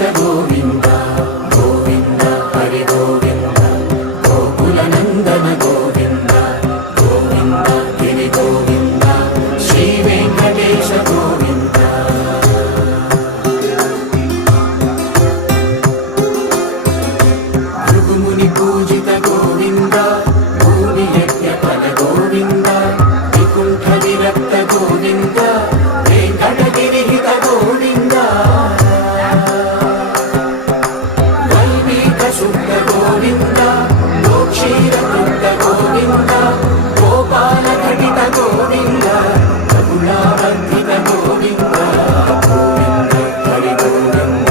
వెంకటేశ గోవింద గోవింద హరి గోవింద గోకుల నందన గోవింద గోవింద గిరి గోవింద శ్రీ వెంకటేశ గోవింద భృగుముని పూజిత గోవింద భూమి యజ్ఞ ఫల గోవింద వికుంఠ విరక్త గోవింద వెంకటగిరి హిత గోవింద వైదిక శుద్ధ గోవింద గోక్షీర వృద్ధ గోవింద గోపాల ఘటిత గోవింద కరుణావర్ధిత గోవింద గోవింద హరి గోవింద